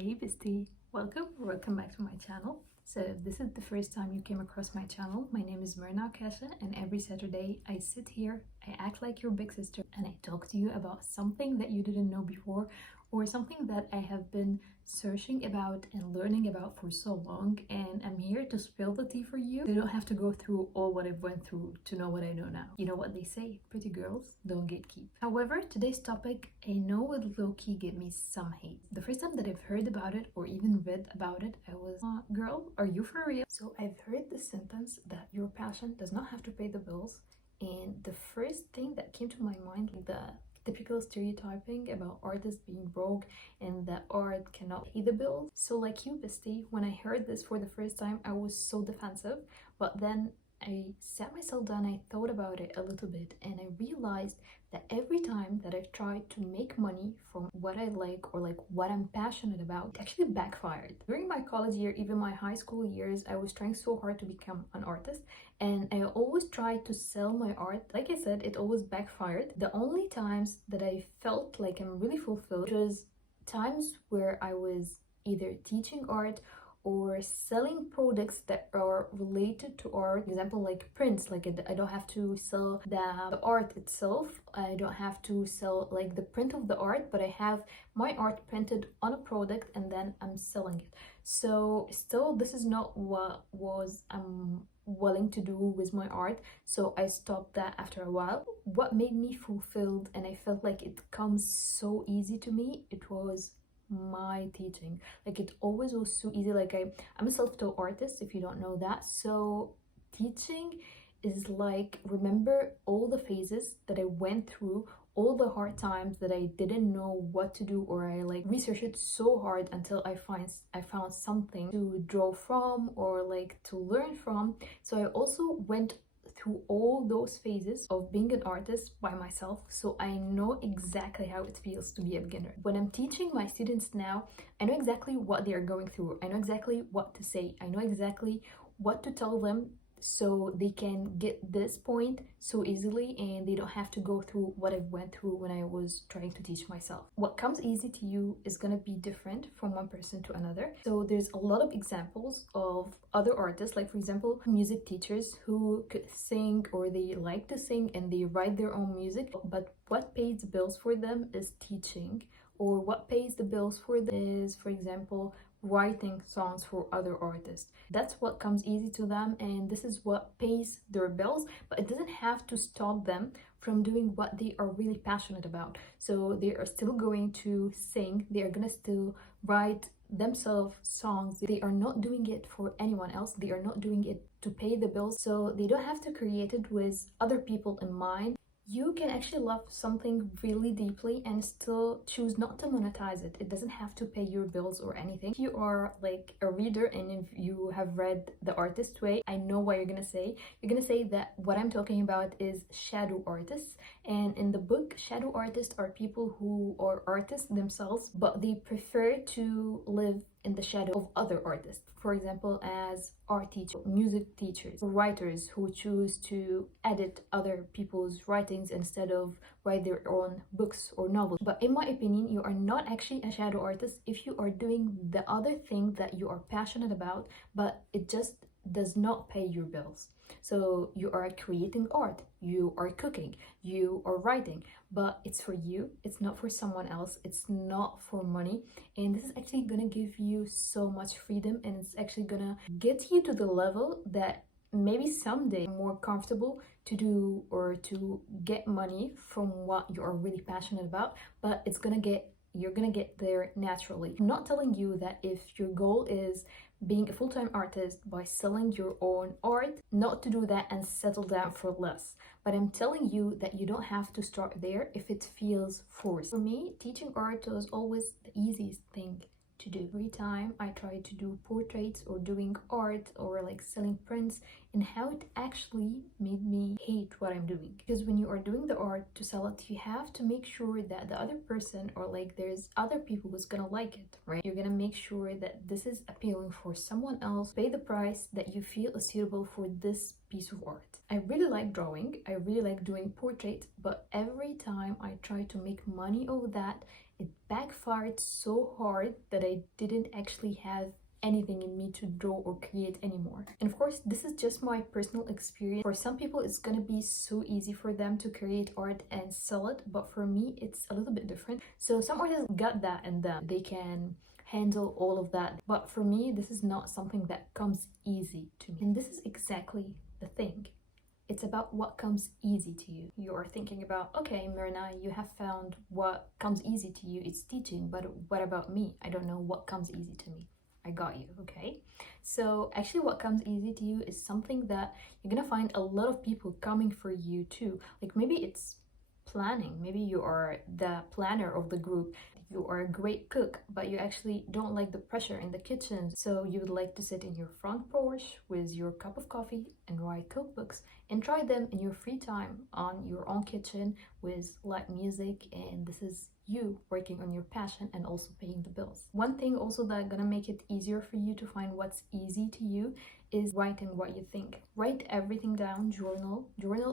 Hey bestie, welcome back to my channel. So if this is the first time you came across my channel, my name is Myrna Kesha, and every Saturday I sit here, I act like your big sister, and I talk to you about something that you didn't know before, or something that I have been searching about and learning about for so long, and I'm here to spill the tea for you. You don't have to go through all what I've went through to know what I know now. You know what they say, pretty girls don't gatekeep. However, today's topic, I know would low-key give me some hate. The first time that I've heard about it or even read about it, I was, girl, are you for real? So I've heard the sentence that your passion does not have to pay the bills, and the first thing that came to my mind, like the typical stereotyping about artists being broke and that art cannot pay the bills. So like you, bestie, when I heard this for the first time, I was so defensive, but then I sat myself down, I thought about it a little bit, and I realized that every time that I've tried to make money from what I like or like what I'm passionate about, it actually backfired. During my college year, even my high school years, I was trying so hard to become an artist, and I always tried to sell my art. Like I said, it always backfired. The only times that I felt like I'm really fulfilled was times where I was either teaching art or selling products that are related to art. For example, like prints. Like I don't have to sell the art itself, I don't have to sell like the print of the art, but I have my art printed on a product and then I'm selling it. So still, this is not what was willing to do with my art, so I stopped that after a while. What made me fulfilled and I felt like it comes so easy to me, it was my teaching. Like it always was so easy. Like I'm a self-taught artist, if you don't know that. So teaching is like, remember all the phases that I went through, all the hard times that I didn't know what to do, or I like researched it so hard until I found something to draw from or like to learn from. So I also went through all those phases of being an artist by myself, so I know exactly how it feels to be a beginner. When I'm teaching my students now, I know exactly what they are going through, I know exactly what to say, I know exactly what to tell them, so they can get this point so easily and they don't have to go through what I went through when I was trying to teach myself. What comes easy to you is gonna be different from one person to another. So there's a lot of examples of other artists, like for example music teachers who could sing or they like to sing and they write their own music, but what pays the bills for them is teaching, or what pays the bills for them is, for example, writing songs for other artists. That's what comes easy to them, and this is what pays their bills, but it doesn't have to stop them from doing what they are really passionate about. So they are still going to sing, they are gonna still write themselves songs. They are not doing it for anyone else, they are not doing it to pay the bills, so they don't have to create it with other people in mind. You can actually love something really deeply and still choose not to monetize it. It doesn't have to pay your bills or anything. If you are like a reader and if you have read The Artist Way, I know what you're gonna say. You're gonna say that what I'm talking about is shadow artists. And in the book, shadow artists are people who are artists themselves, but they prefer to live in the shadow of other artists. For example, as art teachers, music teachers, writers who choose to edit other people's writings instead of write their own books or novels. But in my opinion, you are not actually a shadow artist if you are doing the other thing that you are passionate about, but it just does not pay your bills. So you are creating art, you are cooking, you are writing, but it's for you, it's not for someone else, it's not for money, and this is actually gonna give you so much freedom, and it's actually gonna get you to the level that maybe someday more comfortable to do or to get money from what you are really passionate about, but you're gonna get there naturally. I'm not telling you that if your goal is being a full-time artist by selling your own art, not to do that and settle down for less. But I'm telling you that you don't have to start there if it feels forced. For me, teaching art was always the easiest thing to do. Every time I tried to do portraits or doing art or like selling prints, and how it actually made me hate what I'm doing. Because when you are doing the art to sell it, you have to make sure that the other person, or like there's other people who's gonna like it, right? You're gonna make sure that this is appealing for someone else. Pay the price that you feel is suitable for this piece of art. I really like drawing, I really like doing portraits, but every time I try to make money over that, it backfired so hard that I didn't actually have anything in me to draw or create anymore. And of course, this is just my personal experience. For some people, it's gonna be so easy for them to create art and sell it, but for me, it's a little bit different. So some artists got that in them. They can handle all of that. But for me, this is not something that comes easy to me. And this is exactly the thing. It's about what comes easy to you. You are thinking about, okay, Myrna, you have found what comes easy to you. It's teaching, but what about me? I don't know what comes easy to me. I got you, okay? So actually what comes easy to you is something that you're gonna find a lot of people coming for you too. Like maybe it's planning. Maybe you are the planner of the group. You are a great cook, but you actually don't like the pressure in the kitchen. So you would like to sit in your front porch with your cup of coffee and write cookbooks and try them in your free time on your own kitchen with light music. And this is you working on your passion and also paying the bills. One thing also that's gonna make it easier for you to find what's easy to you is writing what you think. Write everything down, journal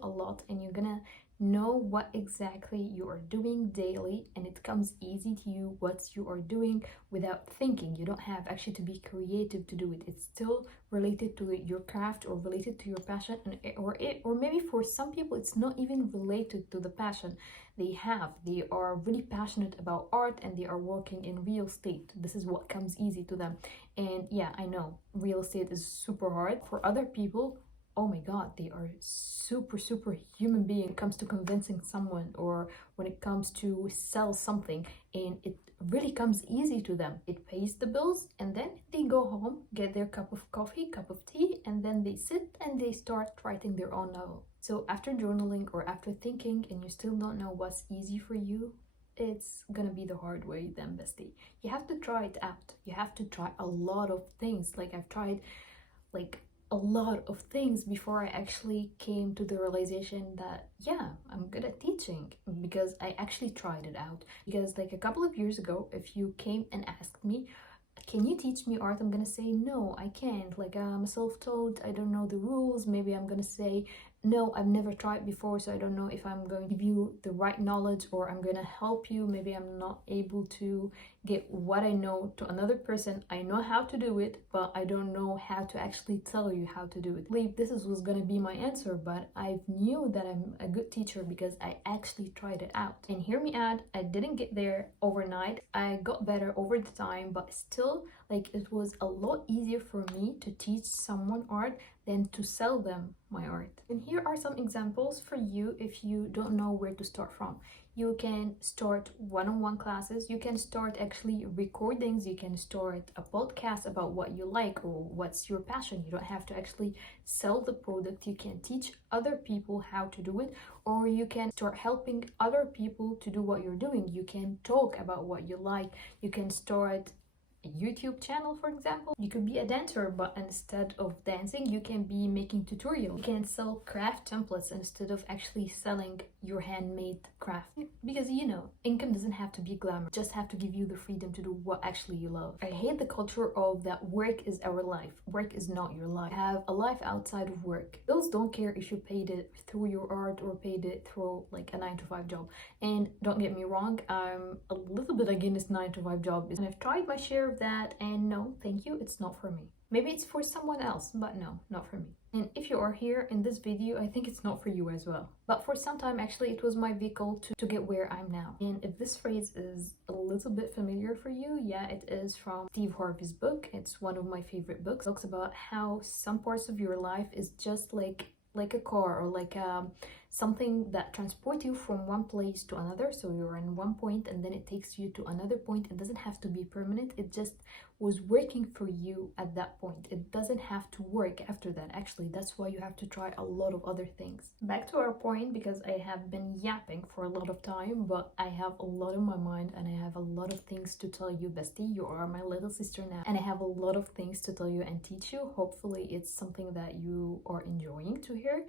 a lot, and you're gonna know what exactly you are doing daily, and it comes easy to you what you are doing without thinking. You don't have actually to be creative to do it. It's still related to your craft or related to your passion, or maybe for some people it's not even related to the passion they have. They are really passionate about art and they are working in real estate. This is what comes easy to them. And yeah, I know real estate is super hard. For other people, oh my god, they are super human being when it comes to convincing someone or when it comes to sell something, and it really comes easy to them. It pays the bills, and then they go home, get their cup of coffee, cup of tea, and then they sit and they start writing their own novel. So after journaling or after thinking and you still don't know what's easy for you, it's gonna be the hard way then, bestie. You have to try it out. You have to try a lot of things. Like I've tried like a lot of things before I actually came to the realization that yeah, I'm good at teaching, because I actually tried it out. Because like a couple of years ago, if you came and asked me, can you teach me art? I'm gonna say no, I can't. Like I'm self-taught, I don't know the rules. Maybe I'm gonna say no, I've never tried before, so I don't know if I'm going to give you the right knowledge or I'm gonna help you. Maybe I'm not able to get what I know to another person. I know how to do it, but I don't know how to actually tell you how to do it. I believe this was gonna be my answer, but I knew that I'm a good teacher because I actually tried it out. And hear me out, I didn't get there overnight. I got better over the time, but still, like, it was a lot easier for me to teach someone art than to sell them my art. And here are some examples for you if you don't know where to start from. You can start one-on-one classes, you can start actually recordings, you can start a podcast about what you like or what's your passion. You don't have to actually sell the product. You can teach other people how to do it, or you can start helping other people to do what you're doing. You can talk about what you like. You can start a YouTube channel, for example. You could be a dancer, but instead of dancing, you can be making tutorials. You can sell craft templates instead of actually selling your handmade craft. Because you know, income doesn't have to be glamour, just have to give you the freedom to do what actually you love. I hate the culture of that work is our life. Work is not your life. Have a life outside of work. Those don't care if you paid it through your art or paid it through like a 9-to-5 job. And don't get me wrong, I'm a little bit against 9-to-5 jobs, and I've tried my share of that, and no, thank you, it's not for me. Maybe it's for someone else, but no, not for me. And if you are here in this video, I think it's not for you as well. But for some time, actually, it was my vehicle to get where I'm now. And if this phrase is a little bit familiar for you, yeah, it is from Steve Harvey's book. It's one of my favorite books. It talks about how some parts of your life is just like a car or like a something that transports you from one place to another. So you're in one point and then it takes you to another point. It doesn't have to be permanent, it just was working for you at that point. It doesn't have to work after that. Actually, that's why you have to try a lot of other things. Back to our point, because I have been yapping for a lot of time, but I have a lot in my mind and I have a lot of things to tell you, bestie. You are my little sister now, and I have a lot of things to tell you and teach you. Hopefully it's something that you are enjoying to hear.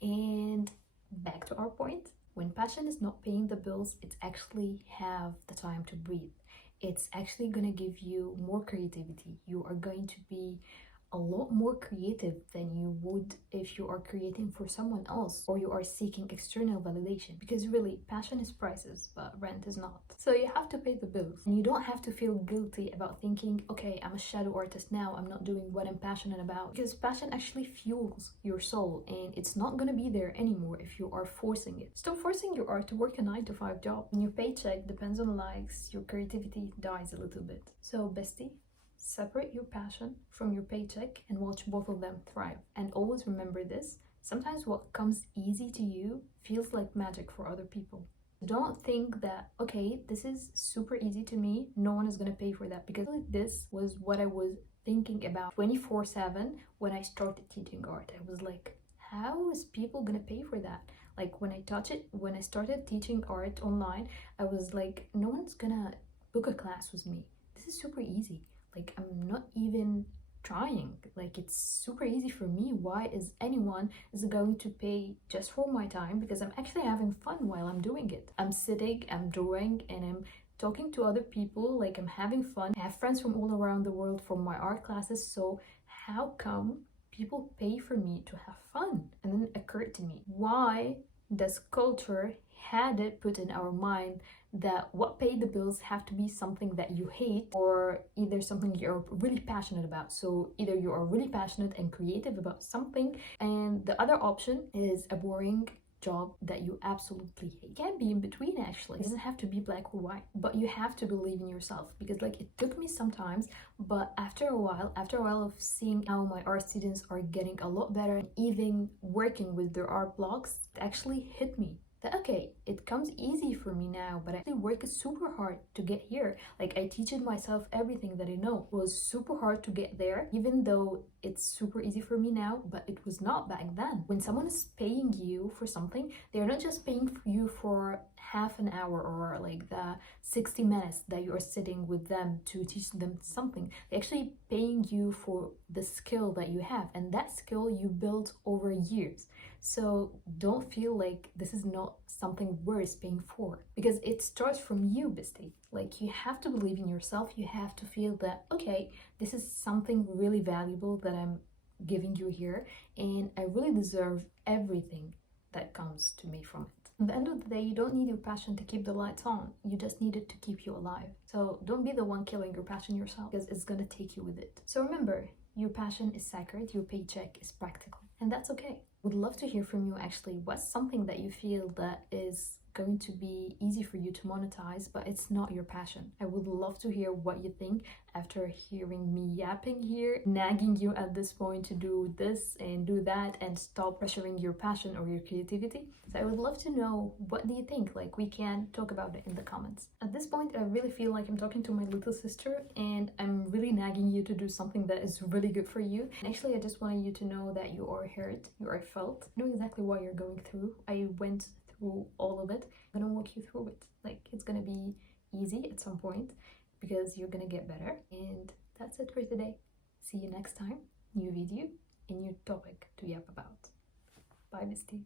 And back to our point, when passion is not paying the bills, it's actually have the time to breathe. It's actually gonna give you more creativity. You are going to be a lot more creative than you would if you are creating for someone else or you are seeking external validation, because really passion is prices but rent is not. So you have to pay the bills, and you don't have to feel guilty about thinking, okay, I'm a shadow artist now, I'm not doing what I'm passionate about, because passion actually fuels your soul and it's not gonna be there anymore if you are forcing it. Stop forcing your art to work a 9 to 5 job. When your paycheck depends on likes, your creativity dies a little bit. So bestie, separate your passion from your paycheck and watch both of them thrive. And always remember this, sometimes what comes easy to you feels like magic for other people. Don't think that, okay, this is super easy to me, no one is gonna pay for that, because this was what I was thinking about 24/7 when I started teaching art. I was like, how is people gonna pay for that? Like when I started teaching art online, I was like, no one's gonna book a class with me. This is super easy. Like, I'm not even trying. Like, it's super easy for me. Why is anyone going to pay just for my time? Because I'm actually having fun while I'm doing it. I'm sitting, I'm drawing, and I'm talking to other people. Like, I'm having fun. I have friends from all around the world from my art classes. So how come people pay for me to have fun? And then it occurred to me, why does culture had it put in our mind that what pay the bills have to be something that you hate, or either something you're really passionate about? So either you are really passionate and creative about something, and the other option is a boring job that you absolutely hate. It can be in between, actually. It doesn't have to be black or white, but you have to believe in yourself, because like it took me sometimes, but after a while of seeing how my art students are getting a lot better, even working with their art blocks, it actually hit me that okay, it comes easy for me now, but I actually work super hard to get here. Like, I teach myself everything that I know. It was super hard to get there, even though it's super easy for me now, but it was not back then. When someone is paying you for something, they're not just paying for you for half an hour or like the 60 minutes that you are sitting with them to teach them something. They're actually paying you for the skill that you have, and that skill you built over years. So don't feel like this is not something worth paying for, because it starts from you, bestie. Like, you have to believe in yourself. You have to feel that, okay, this is something really valuable that I'm giving you here, and I really deserve everything that comes to me from it. At the end of the day, you don't need your passion to keep the lights on. You just need it to keep you alive. So don't be the one killing your passion yourself, because it's gonna take you with it. So remember, your passion is sacred, your paycheck is practical, and that's okay. Would love to hear from you actually. What's something that you feel that is going to be easy for you to monetize, but it's not your passion? I would love to hear what you think after hearing me yapping here, nagging you at this point to do this and do that and stop pressuring your passion or your creativity. So I would love to know, what do you think? Like, we can talk about it in the comments. At this point, I really feel like I'm talking to my little sister and I'm really nagging you to do something that is really good for you. Actually, I just wanted you to know that you are heard, you are felt. I know exactly what you're going through. I went through all of it. I'm gonna walk you through it. Like, it's gonna be easy at some point because you're gonna get better. And that's it for today. See you next time. New video, a new topic to yap about. Bye, bestie.